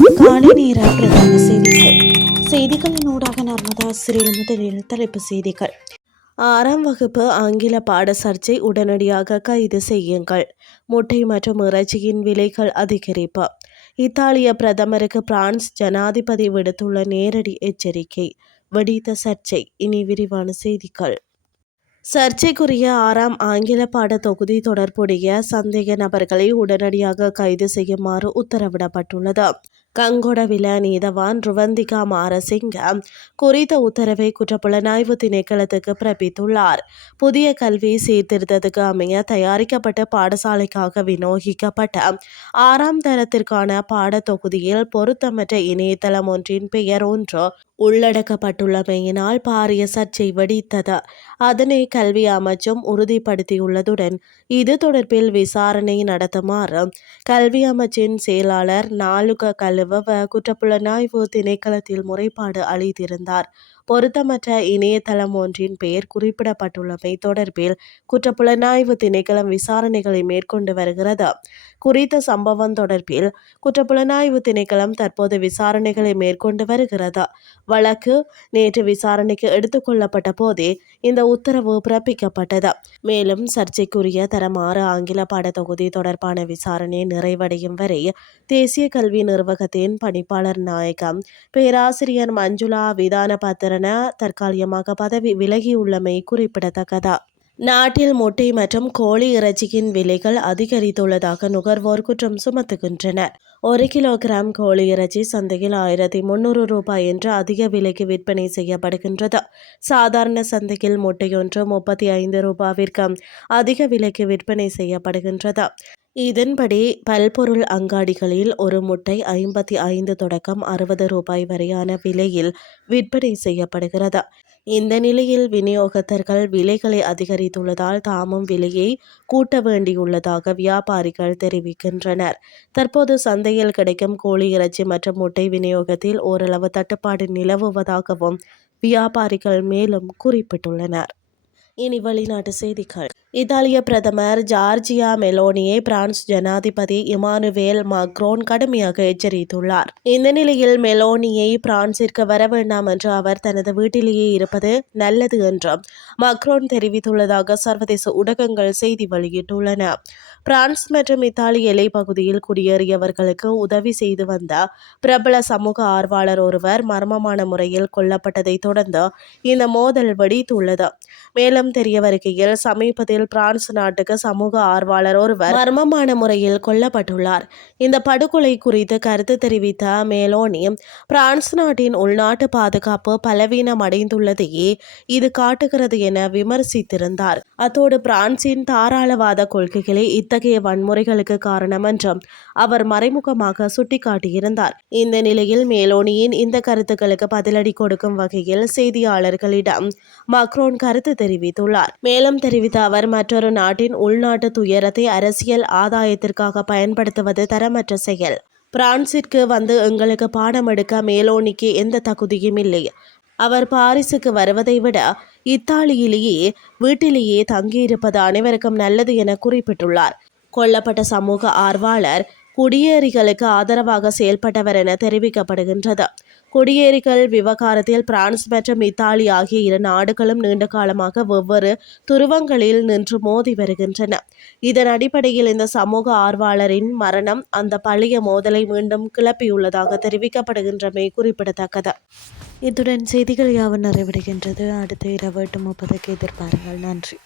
காலை நேர பிரதான செய்திகள். செய்திகளின் ஊடாக நர்மதா சிறில் முதலில் தலைப்பு செய்திகள். 6ஆம் வகுப்பு ஆங்கில பாட சர்ச்சை, உடனடியாக கைது செய்யுங்கள். முட்டை மற்றும் இறைச்சியின் விலைகள் அதிகரிப்பு. இத்தாலிய பிரதமருக்கு பிரான்ஸ் ஜனாதிபதி விடுத்துள்ள நேரடி எச்சரிக்கை. வெடித்த சர்ச்சை. இனி விரிவான செய்திகள். சர்ச்சைக்குரிய 6ஆம் ஆங்கில பாட தொகுதி தொடர்புடைய சந்தேக நபர்களை உடனடியாக கைது செய்யுமாறு உத்தரவிடப்பட்டுள்ளது. கங்கொடவில நீதவான் ருவந்திகா மாரசிங்க குறித்த உத்தரவை குற்றப்புலனாய்வு திணைக்களத்துக்கு பிறப்பித்துள்ளார். புதிய கல்வி சீர்திருத்தத்துக்கு அமைய தயாரிக்கப்பட்ட பாடசாலைக்காக விநியோகிக்கப்பட்ட 6ஆம் தரத்திற்கான பாடத்தொகுதியில் பொருத்தமற்ற இணையதளம் ஒன்றின் பெயர் ஒன்று உள்ளடக்கப்பட்டுள்ளமையினால் பாரிய சர்ச்சை வெடித்தது. அதனை கல்வி அமைச்சும் உறுதிப்படுத்தியுள்ளதுடன் இது தொடர்பில் விசாரணை நடத்துமாறு கல்வி அமைச்சின் செயலாளர் நாலுக கலுவ குற்றப்புலனாய்வு திணைக்களத்தில் முறைப்பாடு அளித்திருந்தார். பொருத்தமற்ற இணையதளம் ஒன்றின் பெயர் குறிப்பிடப்பட்டுள்ளமை தொடர்பில் குற்றப்புலனாய்வு திணைக்களம் விசாரணைகளை மேற்கொண்டு வருகிறது. குறித்த சம்பவம் தொடர்பில் குற்றப்புலனாய்வு திணைக்களம் தற்போது விசாரணைகளை மேற்கொண்டு வருகிறது. வழக்கு நேற்று விசாரணைக்கு எடுத்துக் கொள்ளப்பட்ட போதே இந்த உத்தரவு பிறப்பிக்கப்பட்டது. மேலும் சர்ச்சைக்குரிய தரம் 6 ஆங்கில பாடத்தொகுதி தொடர்பான விசாரணை நிறைவடையும் வரை தேசிய கல்வி நிர்வாகத்தின் பணிப்பாளர் நாயகம் பேராசிரியர் மஞ்சுளா விதானபத்திரன தற்காலிகமாக பதவி விலகியுள்ளமை குறிப்பிடத்தக்கது. நாட்டில் முட்டை மற்றும் கோழி இறைச்சியின் விலைகள் அதிகரித்துள்ளதாக நுகர்வோர் குற்றம் சுமத்துகின்றனர். 1 கிலோகிராம் கோழி இறைச்சி சந்தையில் 1300 ரூபாய் என்று அதிக விலைக்கு விற்பனை செய்யப்படுகின்றது. சாதாரண சந்தையில் முட்டையொன்று 35 ரூபாவிற்கு அதிக விலைக்கு விற்பனை செய்யப்படுகின்றது. இதன்படி பல்பொருள் அங்காடிகளில் ஒரு முட்டை 55 தொடக்கம் 60 ரூபாய் வரையான விலையில் விற்பனை செய்யப்படுகிறது. இந்த நிலையில் விநியோகத்தர்கள் விலைகளை அதிகரித்துள்ளதால் தாமும் விலையை கூட்ட வேண்டியுள்ளதாக வியாபாரிகள் தெரிவிக்கின்றனர். தற்போது சந்தையில் கிடைக்கும் கோழி இறைச்சி மற்றும் முட்டை விநியோகத்தில் ஓரளவு தட்டுப்பாடு நிலவுவதாகவும் வியாபாரிகள் மேலும் குறிப்பிட்டுள்ளனர். இனி வெளிநாட்டு செய்திகள். இத்தாலிய பிரதமர் ஜார்ஜியா மெலோனியை பிரான்ஸ் ஜனாதிபதி இமானுவேல் மாக்ரோன் கடுமையாக எச்சரித்துள்ளார். இந்த நிலையில் மெலோனியை பிரான்சிற்கு வர வேண்டாம் என்று அவர் தனது வீட்டிலேயே இருப்பது நல்லது என்று மாக்ரோன் தெரிவித்துள்ளதாக சர்வதேச ஊடகங்கள் செய்தி வெளியிட்டுள்ளன. பிரான்ஸ் மற்றும் இத்தாலி எல்லை பகுதியில் குடியேறியவர்களுக்கு உதவி செய்து வந்த பிரபல சமூக ஆர்வலர் ஒருவர் மர்மமான முறையில் கொல்லப்பட்டதை தொடர்ந்து இந்த மோதல் வெடித்துள்ளது. மேலும் தெரிய வருகையில் சமீபத்தில் பிரான்ஸ் நாட்டுக்கு சமூக ஆர்வலர் ஒருவர் மர்மமான முறையில் கொல்லப்பட்டுள்ளார். இந்த படுகொலை குறித்து கருத்து தெரிவித்த மெலோனி பிரான்ஸ் நாட்டின் உள்நாட்டு பாதுகாப்பு பலவீனம் அடைந்துள்ளதையே இது காட்டுகிறது என விமர்சித்திருந்தார். அத்தோடு பிரான்சின் தாராளவாத கொள்கைகளே இத்தகைய வன்முறைகளுக்கு காரணம் என்றும் அவர் மறைமுகமாக சுட்டிக்காட்டியிருந்தார். இந்த நிலையில் மெலோனியின் இந்த கருத்துக்களுக்கு பதிலடி கொடுக்கும் வகையில் செய்தியாளர்களிடம் மாக்ரோன் கருத்து தெரிவித்துள்ளார். மேலும் தெரிவித்த அவர் மற்றொரு நாட்டின் உள்நாட்டு துயரத்தை அரசியல் ஆதாயத்திற்காக பயன்படுத்துவது தரமற்ற செயல். பிரான்சிற்கு வந்து எங்களுக்கு பாடம் எடுக்க மெலோனிக்கு எந்த தகுதியும் இல்லை. அவர் பாரிஸுக்கு வருவதை விட இத்தாலியிலேயே வீட்டிலேயே தங்கியிருப்பது அனைவருக்கும் நல்லது என குறிப்பிட்டுள்ளார். கொல்லப்பட்ட சமூக ஆர்வலர் குடியேறிகளுக்கு ஆதரவாக செயல்பட்டவர் என தெரிவிக்கப்படுகின்றது. குடியேறிகள் விவகாரத்தில் பிரான்ஸ் மற்றும் இத்தாலி ஆகிய இரு நாடுகளும் நீண்ட காலமாக வெவ்வேறு துருவங்களில் நின்று மோதி வருகின்றன. இதன் அடிப்படையில் இந்த சமூக ஆர்வலரின் மரணம் அந்த பழைய மோதலை மீண்டும் கிளப்பியுள்ளதாக தெரிவிக்கப்படுகின்றமை குறிப்பிடத்தக்கது. இத்துடன் செய்திகள் யாவும் நிறைவடைகின்றது. அடுத்த இரவு 8:30 எதிர்பாருங்கள். நன்றி.